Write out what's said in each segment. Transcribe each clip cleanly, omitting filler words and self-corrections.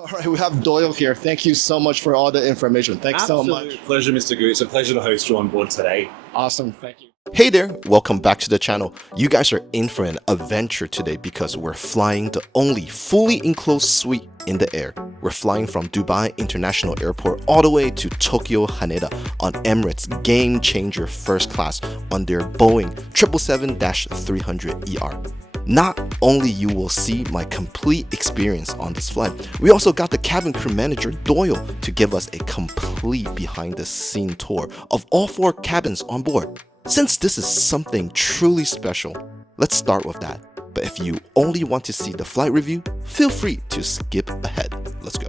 All right, we have Doyle here. Thank you so much for all the information. Thanks so much. Absolute pleasure, Mr. Gu. It's a pleasure to host you on board today. Awesome. Thank you. Hey there, welcome back to the channel. You guys are in for an adventure today because we're flying the only fully enclosed suite in the air. We're flying from Dubai International Airport all the way to Tokyo Haneda on Emirates game changer first class on their Boeing 777-300ER. Not only you will see my complete experience on this flight, we also got the cabin crew manager Doyle to give us a complete behind the scene tour of all 4 cabins on board. Since this is something truly special, let's start with that. But if you only want to see the flight review, feel free to skip ahead. Let's go.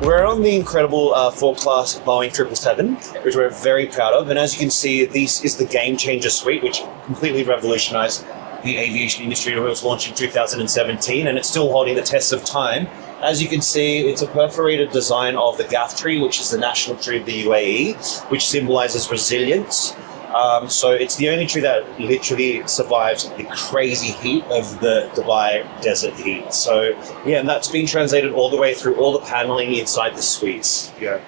We're on the incredible 4-class Boeing 777, which we're very proud of. And as you can see, this is the game changer suite, which completely revolutionized the aviation industry. It was launched in 2017, and it's still holding the test of time. As you can see, it's a perforated design of the gaff tree, which is the national tree of the UAE, which symbolizes resilience. So it's the only tree that literally survives the crazy heat of the Dubai desert heat. So yeah, and that's been translated all the way through all the paneling inside the suites. Yeah,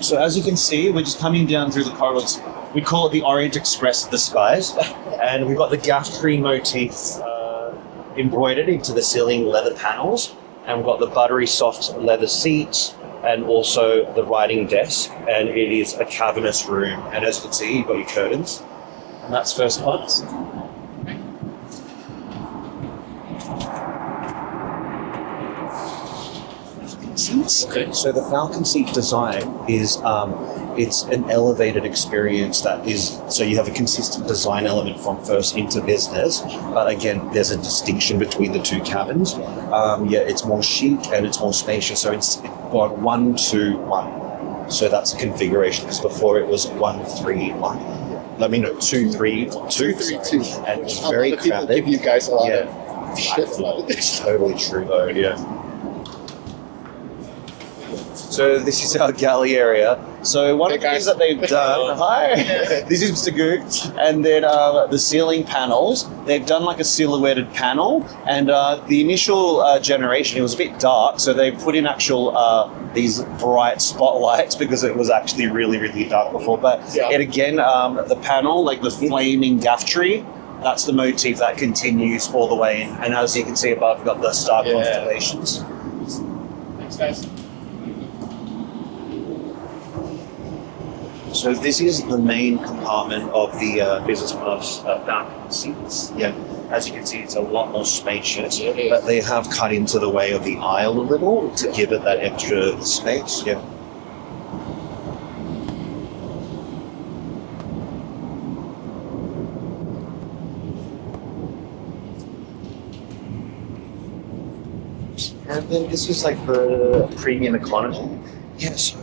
so as you can see, we're just coming down through the corridors. We call it the Orient Express of the skies. And we've got the gaff tree motif embroidered into the ceiling leather panels. And we've got the buttery soft leather seats and also the writing desk. And it is a cavernous room. And as you can see, you've got your curtains. And that's first class. Okay. So the Falcon seat design is it's an elevated experience that is, so you have a consistent design element from first into business, but again, there's a distinction between the 2 cabins. It's more chic and it's more spacious. So it's got 1, 2, 1. So that's a configuration, because before it was 1, 3, 1. Let me know, 2, 3, 2, 3, 2. And it's very crowded. Give you guys a lot of shit. It's totally true though, yeah. So this is our galley area. So one of the things that they've done, hi, this is Mr. Gu, and then the ceiling panels, they've done like a silhouetted panel, and the initial generation, it was a bit dark, so they put in actual these bright spotlights because it was actually really, really dark before. But it again, the panel, like the flaming gaff tree, that's the motif that continues all the way in. And as you can see above, we've got the star constellations. Thanks, guys. So this is the main compartment of the business class Falcon seats. Yeah, as you can see, it's a lot more spacious, but they have cut into the way of the aisle a little to give it that extra space. Yeah. And then this is like the premium economy. Yeah, so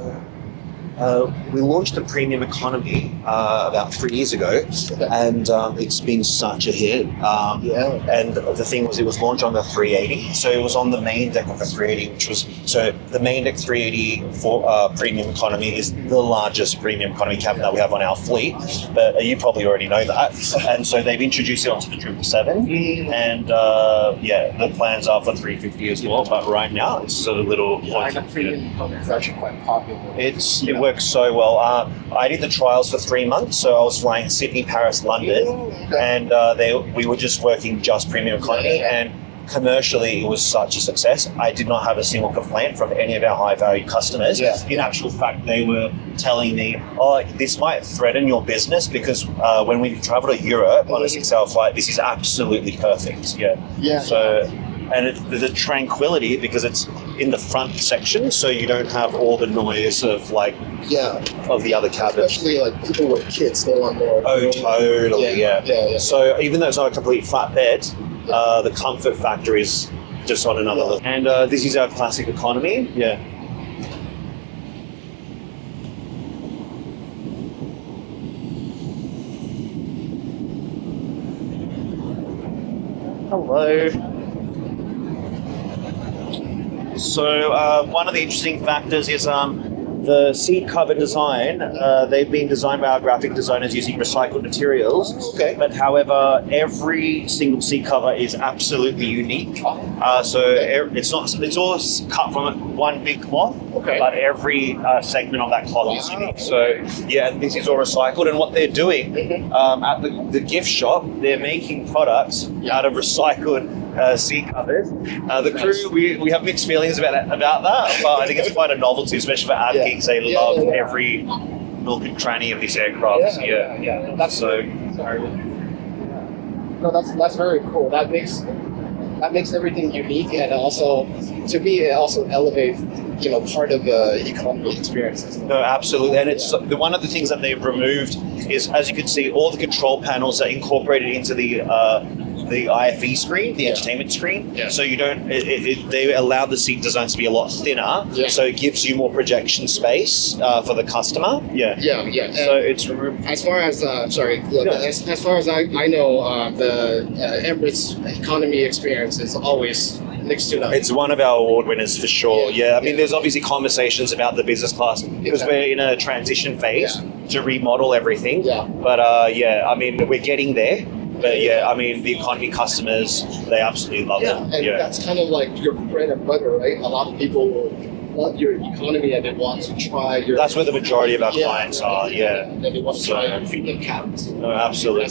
we launched the premium economy about 3 years ago, and it's been such a hit. And the thing was, it was launched on the 380, so it was on the main deck of the 380, which was, so the main deck 380 for premium economy is the largest premium economy cabin that we have on our fleet, but you probably already know that. And so they've introduced it onto the 777, and the plans are for 350 as well, but right now it's sort of a little... The premium economy is actually quite popular. It works so well. I did the trials for 3 months, so I was flying Sydney, Paris, London, and we were just working just premium economy, and commercially it was such a success. I did not have a single complaint from any of our high value customers. In actual fact, they were telling me, oh, this might threaten your business because when we travel to Europe on a 6-hour flight, this is absolutely perfect. So, and the tranquility, because it's in the front section, so you don't have all the noise of of the other cabins. Especially like people with kids, they want more. Oh, totally, yeah. So even though it's not a complete flat bed, the comfort factor is just on another level. And this is our classic economy. Hello. So one of the interesting factors is the seat cover design, they've been designed by our graphic designers using recycled materials. Okay. But however, every single seat cover is absolutely unique. It's all cut from one big cloth. Okay. But every segment of that cloth is unique. So yeah, this is all recycled. And what they're doing at the gift shop, they're making products out of recycled seat covers. The crew, we have mixed feelings about that, but I think it's quite a novelty, especially for ad geeks. They love every nook and cranny of this aircraft. Yeah. That's So no, that's very cool. That makes everything unique, and also to me it also elevates part of the economy experience. no, absolutely. And it's one of the things that they've removed is, as you can see, all the control panels are incorporated into the IFE screen, the entertainment screen. Yeah. So you don't. They allow the seat designs to be a lot thinner. Yeah. So it gives you more projection space for the customer. Yeah. So it's removed. As far as as far as I know, the Emirates economy experience is always next to that. It's one of our award winners for sure. Yeah, I mean, there's obviously conversations about the business class because we're in a transition phase to remodel everything. Yeah. But I mean, we're getting there. But yeah, I mean, the economy customers, they absolutely love it. And that's kind of like your bread and butter, right? A lot of people want your economy and they want to try your... That's where the majority of our clients are, yeah. And they want to try your premium cabins. No, absolutely.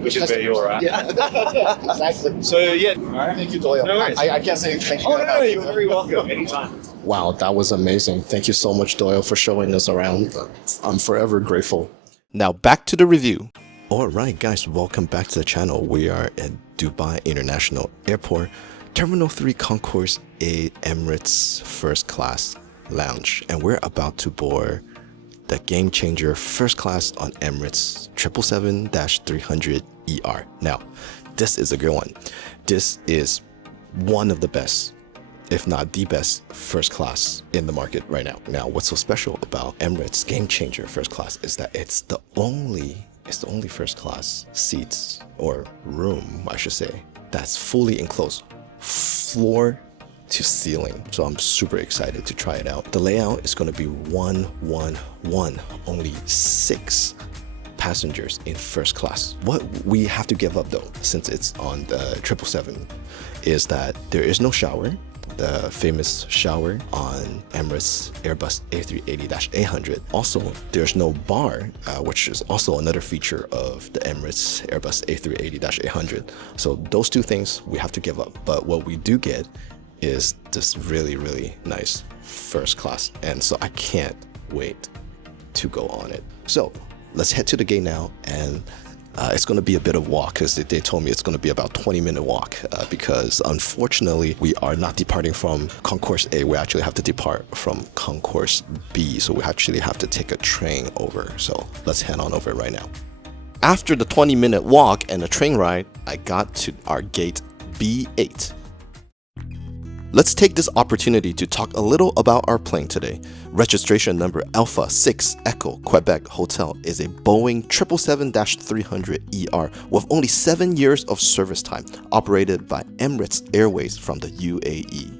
Which is where you're at. Yeah, exactly. So yeah. Thank you, Doyle. No worries. I can't say thank you. Oh, no, you're very welcome. Anytime. Wow, that was amazing. Thank you so much, Doyle, for showing us around. I'm forever grateful. Now back to the review. Alright guys, welcome back to the channel. We are at Dubai International Airport, Terminal 3 Concourse 8 Emirates First Class Lounge, and we're about to board the game changer first class on Emirates 777-300ER. Now, this is a good one. This is one of the best, if not the best, first class in the market right now. Now, what's so special about Emirates Game Changer First Class is that it's the only first class seats, or room, I should say, that's fully enclosed, floor to ceiling. So I'm super excited to try it out. The layout is going to be 111, only 6 passengers in first class. What we have to give up though, since it's on the 777, is that there is no shower. The famous shower on Emirates Airbus A380-800. Also, there's no bar, which is also another feature of the Emirates Airbus A380-800. So those two things we have to give up. But what we do get is this really, really nice first class. And so I can't wait to go on it. So let's head to the gate now, and it's going to be a bit of walk because they told me it's going to be about 20-minute walk because unfortunately we are not departing from Concourse A. We actually have to depart from Concourse B, so we actually have to take a train over. So let's head on over right now. After the 20-minute walk and a train ride, I got to our gate B8. Let's take this opportunity to talk a little about our plane today. Registration number Alpha 6 Echo Quebec Hotel is a Boeing 777-300ER with only 7 years of service time, operated by Emirates Airways from the UAE.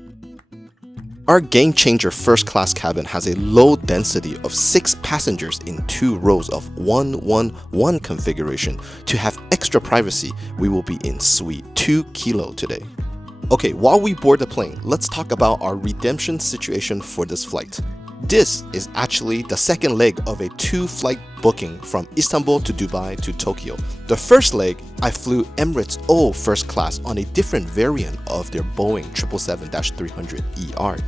Our game changer first class cabin has a low density of 6 passengers in 2 rows of 111 configuration. To have extra privacy, we will be in suite 2 Kilo today. Okay, while we board the plane, let's talk about our redemption situation for this flight. This is actually the second leg of a 2-flight booking from Istanbul to Dubai to Tokyo. The first leg, I flew Emirates O first class on a different variant of their Boeing 777-300ER.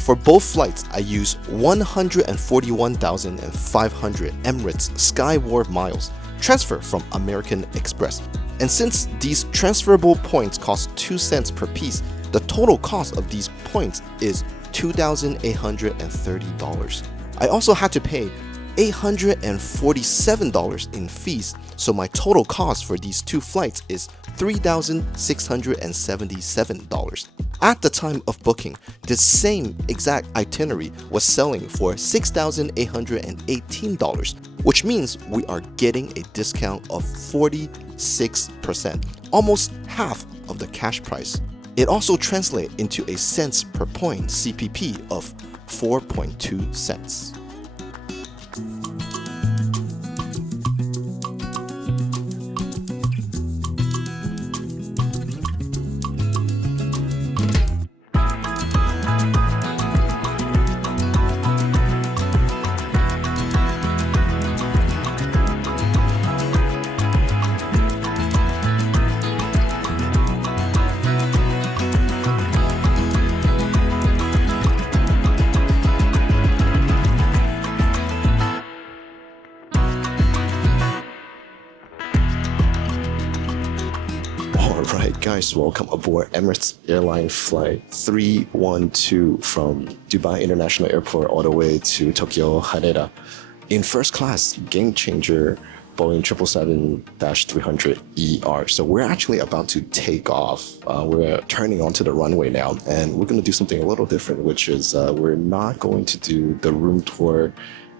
For both flights, I used 141,500 Emirates Skyward miles transferred from American Express. And since these transferable points cost 2 cents per piece, the total cost of these points is $2,830. I also had to pay $847 in fees, so my total cost for these 2 flights is $3,677. At the time of booking, this same exact itinerary was selling for $6,818, which means we are getting a discount of 46%, almost half of the cash price. It also translates into a cents per point CPP of 4.2 cents. guys, welcome aboard Emirates airline flight 312 from Dubai International Airport all the way to Tokyo Haneda. In first class, game changer Boeing 777-300ER. So we're actually about to take off. We're turning onto the runway now, and we're going to do something a little different, which is we're not going to do the room tour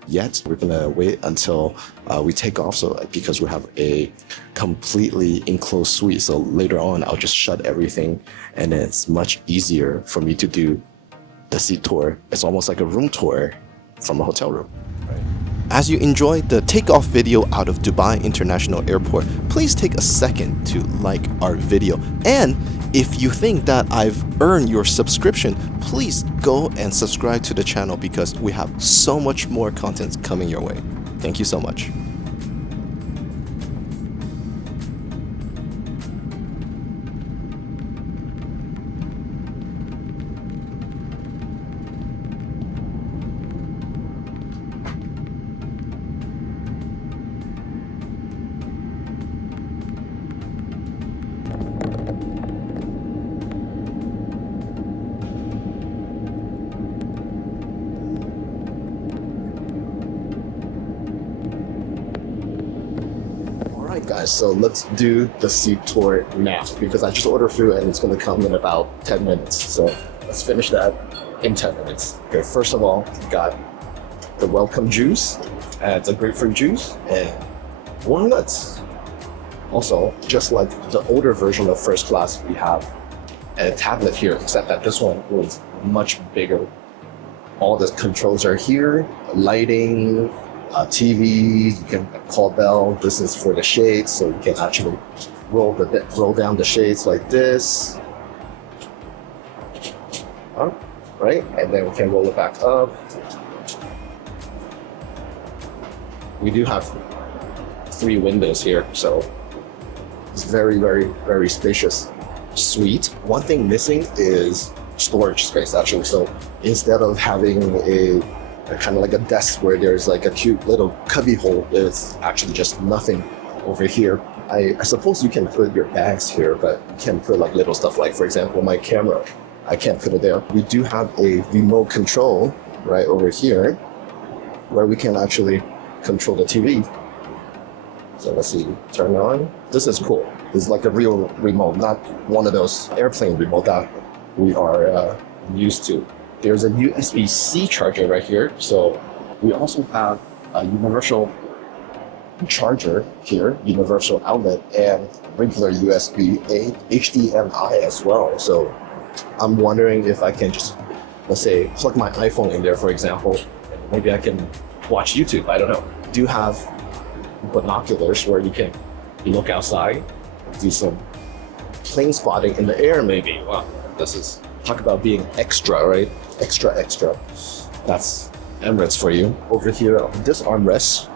yet. We're going to wait until we take off, so because we have a completely enclosed suite. So later on, I'll just shut everything, and it's much easier for me to do the seat tour. It's almost like a room tour from a hotel room. As you enjoy the takeoff video out of Dubai International Airport, please take a second to like our video. And if you think that I've earned your subscription, please go and subscribe to the channel because we have so much more content coming your way. Thank you so much. Alright guys, so let's do the seat tour now because I just ordered food and it's going to come in about 10 minutes. So let's finish that in 10 minutes. Okay, first of all, got the welcome juice. It's a grapefruit juice and walnuts. Also, just like the older version of first class, we have a tablet here, except that this one was much bigger. All the controls are here, lighting, TV, you can call bell. This is for the shades, so you can actually roll down the shades like this. Right? And then we can roll it back up. We do have 3 windows here, so it's very, very, very spacious suite. One thing missing is storage space actually. So instead of having a kind of like a desk where there's like a cute little cubby hole, there's actually just nothing over here. I suppose you can put your bags here, but you can put like little stuff like, for example, my camera. I can't put it there. We do have a remote control right over here where we can actually control the TV. So let's see, turn on. This is cool. It's like a real remote, not one of those airplane remote that we are used to. There's a USB-C charger right here. So we also have a universal charger here, universal outlet, and regular USB-A, HDMI as well. So I'm wondering if I can just, let's say, plug my iPhone in there, for example. Maybe I can watch YouTube, I don't know. Do have binoculars where you can look outside, do some plane spotting in the air maybe. Wow, this is, talk about being extra, right? Extra. That's Emirates for you. Over here, this armrest,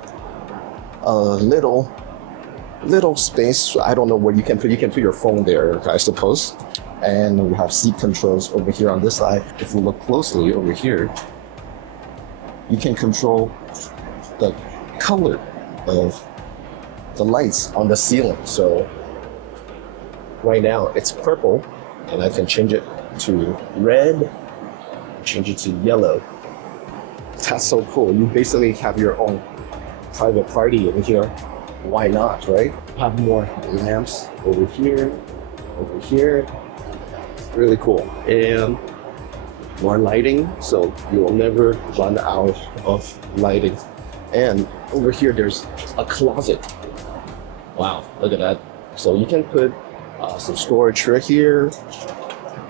little space. I don't know where you can put your phone there, I suppose. And we have seat controls over here on this side. If we look closely over here, you can control the color of the lights on the ceiling. So right now it's purple, and I can change it to red, change it to yellow. That's so cool. You basically have your own private party in here. Why not, right? Have more lamps over here. Really cool. And more lighting, so you will never run out of lighting. And over here, there's a closet. Wow, look at that. So you can put some storage right here,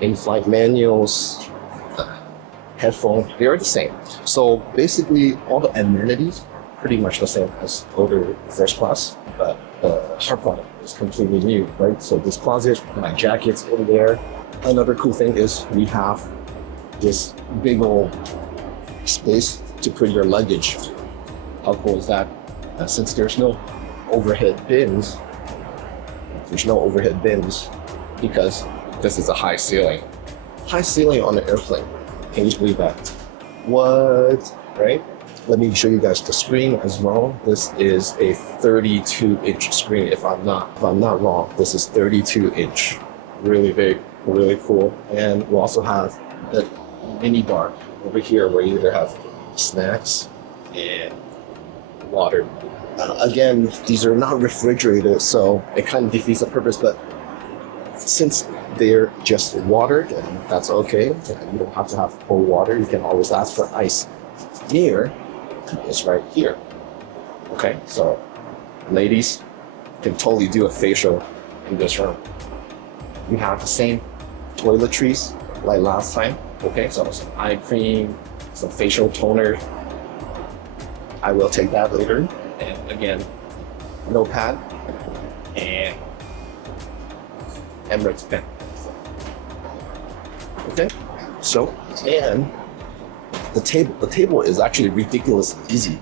in-flight manuals, headphone, they're the same. So basically all the amenities pretty much the same as older first class, but the hard product is completely new, right? So this closet, my jacket's over there. Another cool thing is we have this big old space to put your luggage. How cool is that? Since there's no overhead bins, because this is a high ceiling. High ceiling on the airplane. Can you believe that? What, right? Let me show you guys the screen as well. This is a 32-inch screen, if I'm not wrong. This is 32-inch. really big, really cool. And we also have the mini bar over here where you either have snacks and water. Again, these are not refrigerated, so it kind of defeats the purpose, but since they're just watered, and that's okay. You don't have to have cold water. You can always ask for ice. Mirror is right here. Okay, so ladies can totally do a facial in this room. We have the same toiletries like last time. Okay, so some eye cream, some facial toner. I will take that later. And again, notepad and Emirates pen. Okay, so and the table is actually ridiculously easy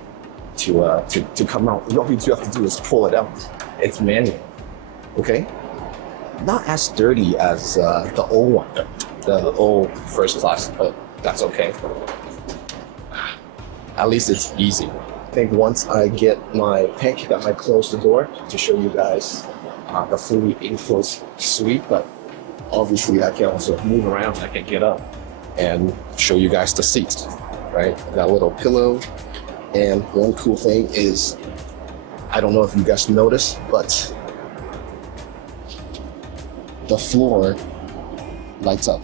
to come out. All you have to do is pull it out. It's manual. Okay, not as dirty as the old one, the old first class, but that's okay. At least it's easy. I think once I get my pancake, I might close the door to show you guys the fully enclosed suite, but obviously I can also move around. I can get up and show you guys the seats, right? Got a little pillow, and one cool thing is, I don't know if you guys noticed, but the floor lights up,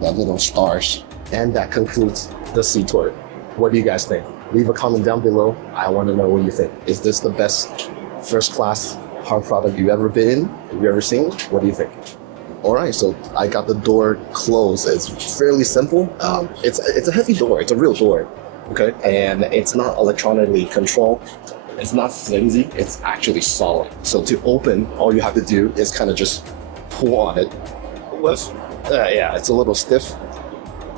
that little stars. And that concludes the sea tour. What do you guys think? Leave a comment down below. I want to know what you think. Is this the best first class hard product you've ever been in? Have you ever seen? What do you think? All right, so I got the door closed. It's fairly simple. It's a heavy door. It's a real door, okay? And it's not electronically controlled. It's not flimsy. It's actually solid. So to open, all you have to do is kind of just pull on it. Yeah, it's a little stiff,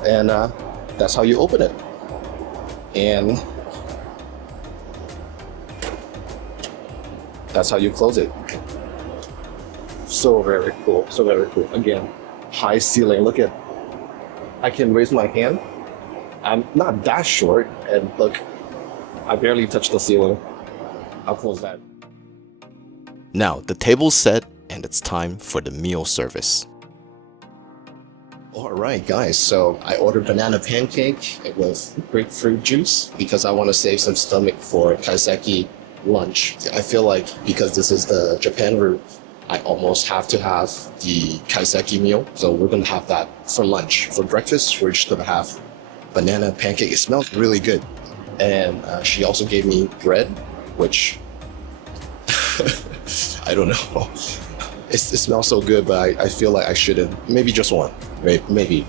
and that's how you open it. And that's how you close it. So very cool, so very cool. Again, high ceiling. Look at, I can raise my hand. I'm not that short, and look, I barely touch the ceiling. I'll close that. Now the table's set and it's time for the meal service. All right, guys, so I ordered banana pancake with grapefruit juice because I want to save some stomach for kaiseki lunch. I feel like because this is the Japan route, I almost have to have the kaiseki meal. So we're going to have that for lunch. For breakfast, we're just going to have banana pancake. It smells really good. And she also gave me bread, which I don't know. It smells so good, but I feel like I shouldn't. Maybe just one. Maybe.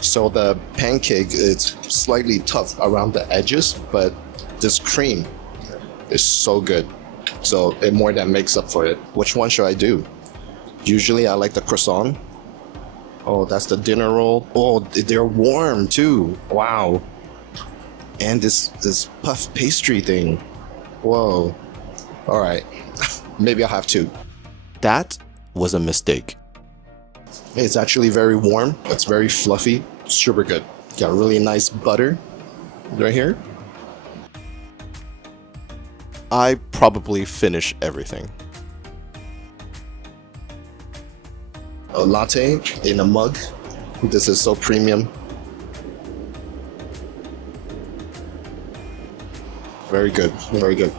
So the pancake is slightly tough around the edges, but this cream is so good. So it more than makes up for it. Which one should I do? Usually I like the croissant. Oh, that's the dinner roll. Oh, they're warm too. Wow. And this puff pastry thing. Whoa. All right. Maybe I'll have two. That was a mistake. It's actually very warm. It's very fluffy. Super good. Got really nice butter right here. I probably finish everything. A latte in a mug. This is so premium. Very good. Very good.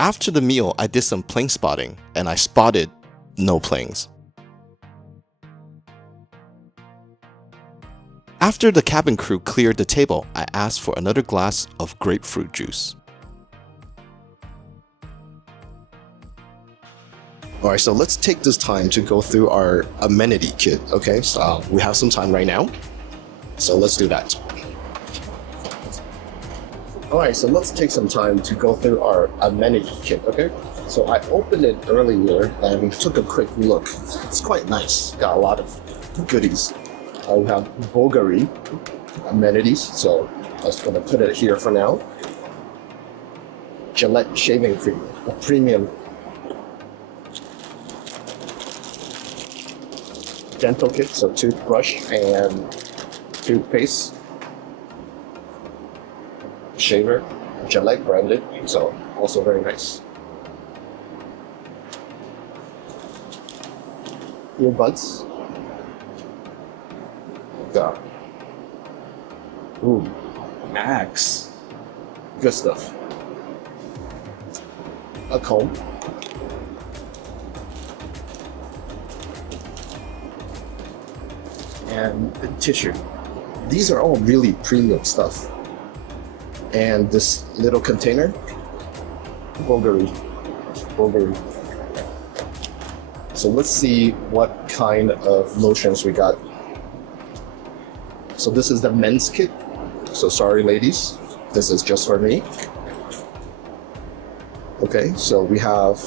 After the meal, I did some plane spotting and I spotted no planes. After the cabin crew cleared the table, I asked for another glass of grapefruit juice. All right, so let's take this time to go through our amenity kit, okay? So we have some time right now, so let's do that. All right, so let's take some time to go through our amenity kit, okay? So I opened it earlier and took a quick look. It's quite nice. Got a lot of goodies. We have Bulgari amenities, so I'm just gonna put it here for now. Gillette shaving cream, a premium. Dental kit, so toothbrush and toothpaste. Shaver, Gillette branded, so also very nice. Earbuds. Got. Ooh, Max. Good stuff. A comb. And tissue. These are all really premium stuff. And this little container, Bulgari. So let's see what kind of lotions we got. So this is the men's kit. So sorry ladies, this is just for me. Okay, so we have,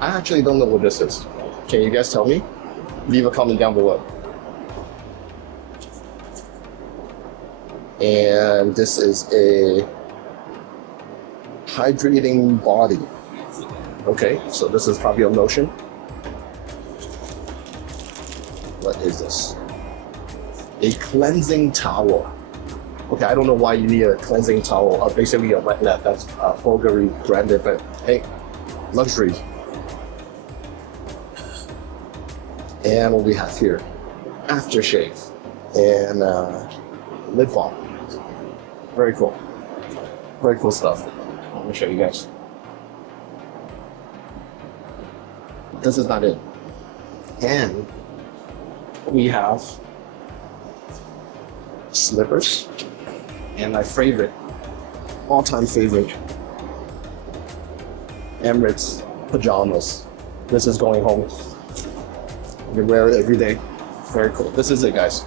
I actually don't know what this is. Can you guys tell me? Leave a comment down below. And this is a hydrating body. Okay, so this is probably a lotion. What is this? A cleansing towel. Okay, I don't know why you need a cleansing towel. Basically a wet net. That's Bulgari branded, but hey, luxury. And what we have here, aftershave and lip balm. Very cool. Very cool stuff. Let me show you guys. This is not it. And we have slippers and my favorite, all-time favorite, Emirates pajamas. This is going home. You can wear it every day. Very cool. This is it, guys.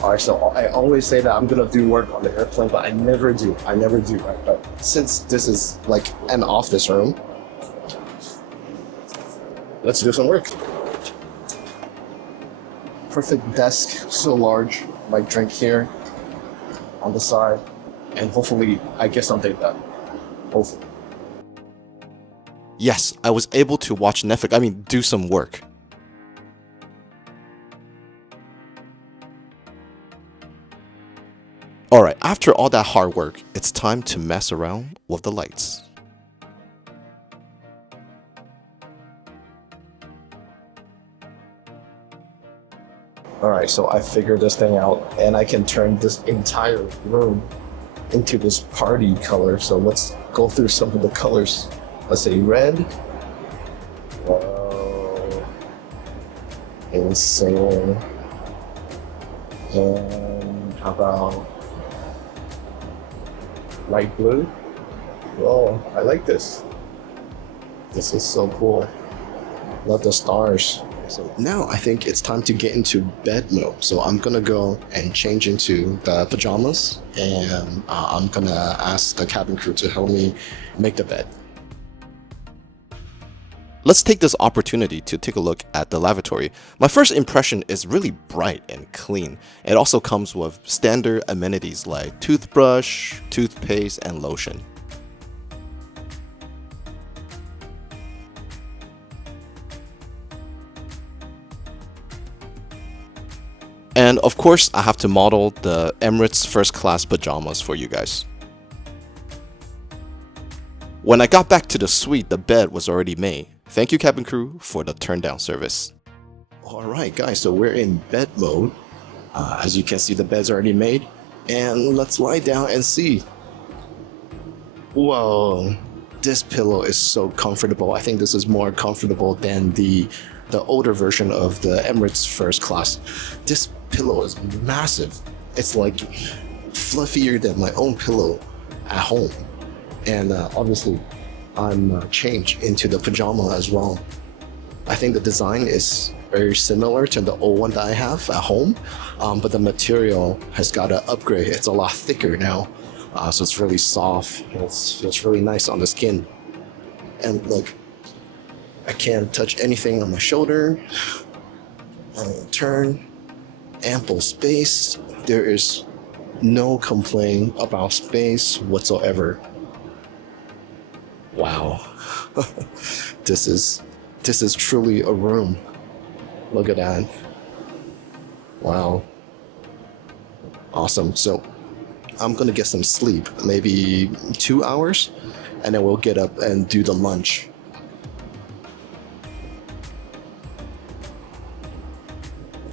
All right, so I always say that I'm gonna do work on the airplane, but I never do. Right? But since this is like an office room, let's do some work. Perfect desk, so large. My drink here on the side, and hopefully I get something done. Hopefully. Yes, I was able to watch Netflix, do some work. Alright, after all that hard work, it's time to mess around with the lights. All right, so I figured this thing out, and I can turn this entire room into this party color. So let's go through some of the colors. Let's say red. Whoa. Insane. And how about light blue? Whoa, I like this. This is so cool. Love the stars. So now I think it's time to get into bed mode. So I'm gonna go and change into the pajamas, and I'm gonna ask the cabin crew to help me make the bed. Let's take this opportunity to take a look at the lavatory. My first impression is really bright and clean. It also comes with standard amenities like toothbrush, toothpaste, and lotion. And of course, I have to model the Emirates first class pajamas for you guys. When I got back to the suite, the bed was already made. Thank you, cabin crew, for the turn down service. All right, guys, so we're in bed mode. As you can see, the bed's already made. And let's lie down and see. Whoa, this pillow is so comfortable. I think this is more comfortable than the older version of the Emirates first class. This pillow is massive. It's like fluffier than my own pillow at home. And obviously, I'm changed into the pajama as well. I think the design is very similar to the old one that I have at home, but the material has got an upgrade. It's a lot thicker now, so it's really soft. It feels really nice on the skin. And look, I can't touch anything on my shoulder. Turn, ample space. There is no complaint about space whatsoever. Wow, this is truly a room. Look at that. Wow, awesome. So I'm gonna get some sleep, maybe 2 hours, and then we'll get up and do the lunch.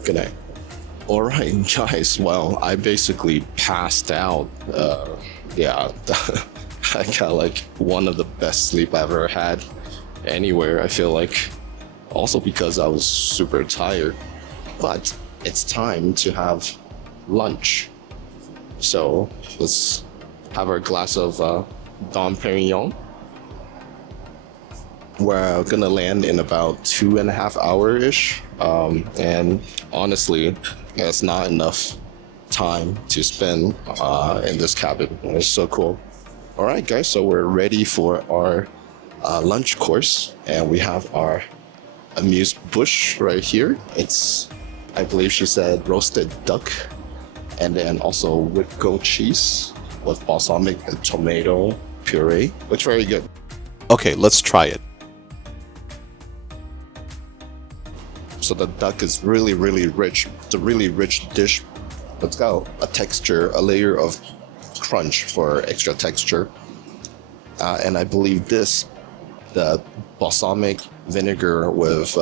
Good night. All right, guys. Well, I basically passed out. Yeah, I got like one of the best sleep I've ever had anywhere, I feel like. Also because I was super tired. But it's time to have lunch. So let's have our glass of Dom Perignon. We're gonna land in about 2.5 hours-ish. And honestly, that's not enough time to spend in this cabin. It's so cool. All right, guys, so we're ready for our lunch course, and we have our amuse bush right here. It's, I believe she said, roasted duck, and then also whipped goat cheese with balsamic tomato puree. Looks very good. Okay, let's try it. So the duck is really, really rich. It's a really rich dish. It's got a texture, a layer of crunch for extra texture. And I believe the balsamic vinegar with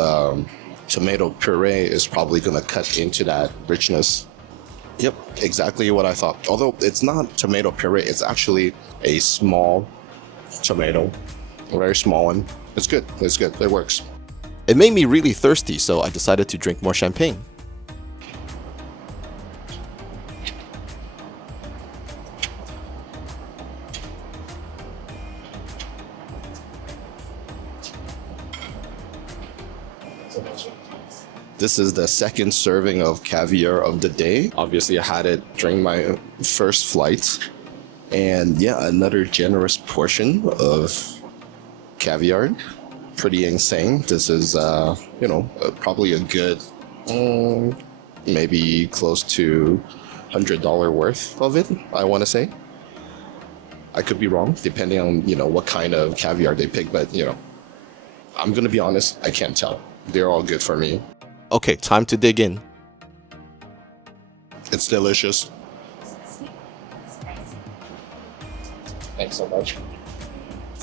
tomato puree is probably gonna cut into that richness. Yep, exactly what I thought. Although it's not tomato puree, it's actually a small tomato, a very small one. It's good, it works. It made me really thirsty, so I decided to drink more champagne. This is the second serving of caviar of the day. Obviously, I had it during my first flight. And yeah, another generous portion of caviar. Pretty insane. This is, probably a good, maybe close to $100 worth of it, I want to say. I could be wrong, depending on, what kind of caviar they pick, but, I'm going to be honest, I can't tell. They're all good for me. Okay, time to dig in. It's delicious. Thanks so much.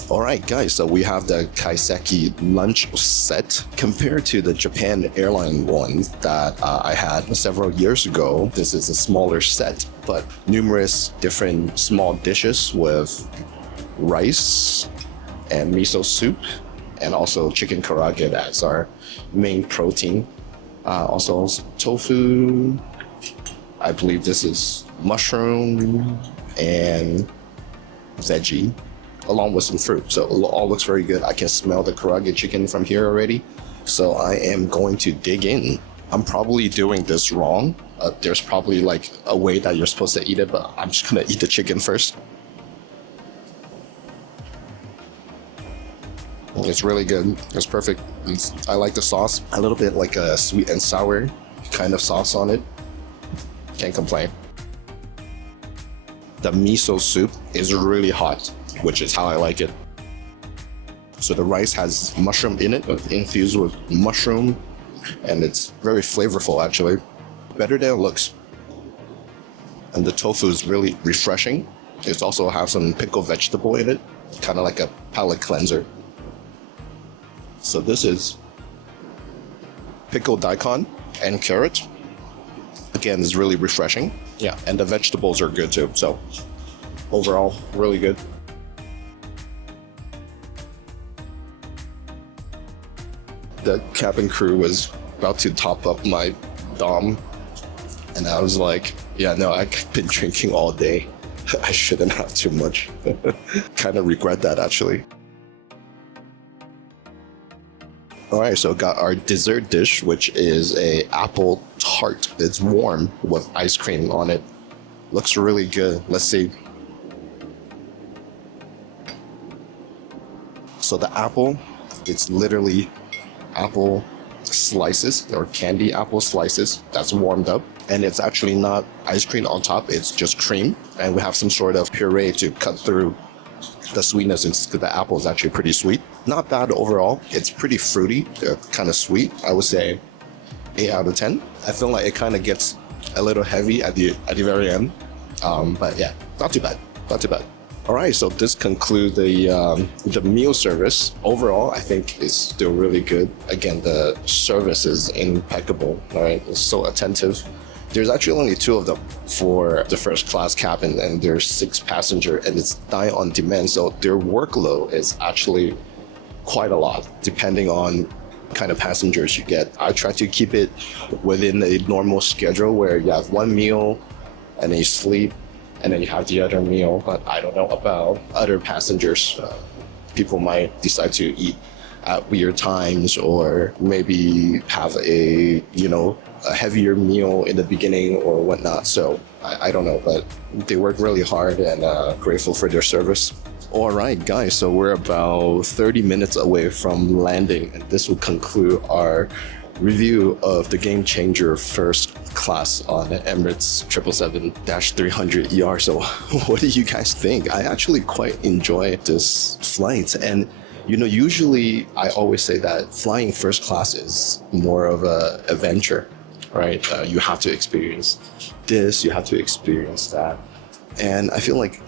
All right, guys, so we have the Kaiseki lunch set. Compared to the Japan airline one that I had several years ago, this is a smaller set, but numerous different small dishes with rice and miso soup, and also chicken karaage as our main protein. Also tofu, I believe this is mushroom and veggie, along with some fruit. So it all looks very good. I can smell the karaage chicken from here already. So I am going to dig in. I'm probably doing this wrong. There's probably like a way that you're supposed to eat it, but I'm just gonna eat the chicken first. It's really good. It's perfect. I like the sauce. A little bit like a sweet and sour kind of sauce on it. Can't complain. The miso soup is really hot, which is how I like it. So the rice has mushroom in it, infused with mushroom, and it's very flavorful actually. Better than it looks. And the tofu is really refreshing. It also has some pickled vegetable in it, kind of like a palate cleanser. So this is pickled daikon and carrot. Again, it's really refreshing. Yeah, and the vegetables are good too. So overall, really good. The cabin crew was about to top up my Dom, and I was like, yeah, no, I've been drinking all day. I shouldn't have too much. Kind of regret that actually. All right, so got our dessert dish, which is a apple tart. It's warm with ice cream on it. Looks really good. Let's see. So the apple, it's literally apple slices or candy apple slices that's warmed up. And it's actually not ice cream on top, it's just cream. And we have some sort of puree to cut through the sweetness. The apple is actually pretty sweet. Not bad overall. It's pretty fruity, kind of sweet. I would say 8 out of 10. I feel like it kind of gets a little heavy at the very end. But yeah, not too bad. Not too bad. All right, so this concludes the meal service. Overall, I think it's still really good. Again, the service is impeccable. All right, it's so attentive. There's actually only 2 of them for the first class cabin, and there's 6 passenger, and it's dine on demand. So their workload is actually quite a lot, depending on kind of passengers you get. I try to keep it within a normal schedule where you have 1 meal, and then you sleep, and then you have the other meal. But I don't know about other passengers. People might decide to eat at weird times, or maybe have a heavier meal in the beginning or whatnot. So I don't know, but they work really hard, and grateful for their service. All right, guys, so we're about 30 minutes away from landing, and this will conclude our review of the game changer first class on the Emirates 777-300ER. So what do you guys think? I actually quite enjoy this flight, and usually I always say that flying first class is more of a adventure, right? You have to experience this, you have to experience that. And I feel like,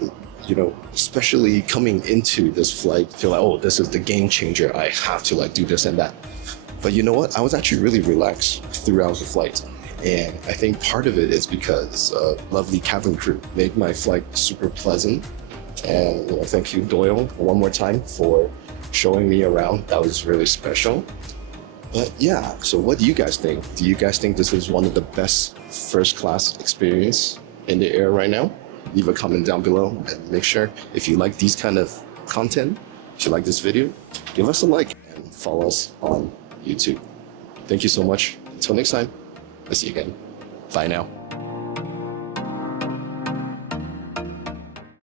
especially coming into this flight, I feel like, oh, this is the game changer. I have to do this and that. But you know what? I was actually really relaxed throughout the flight. And I think part of it is because lovely cabin crew made my flight super pleasant. And thank you, Doyle, one more time for showing me around. That was really special. But yeah, so what do you guys think? Do you guys think this is one of the best first class experience in the air right now? Leave a comment down below, and make sure if you like these kind of content, if you like this video, give us a like and follow us on YouTube. Thank you so much. Until next time, I'll see you again. Bye now.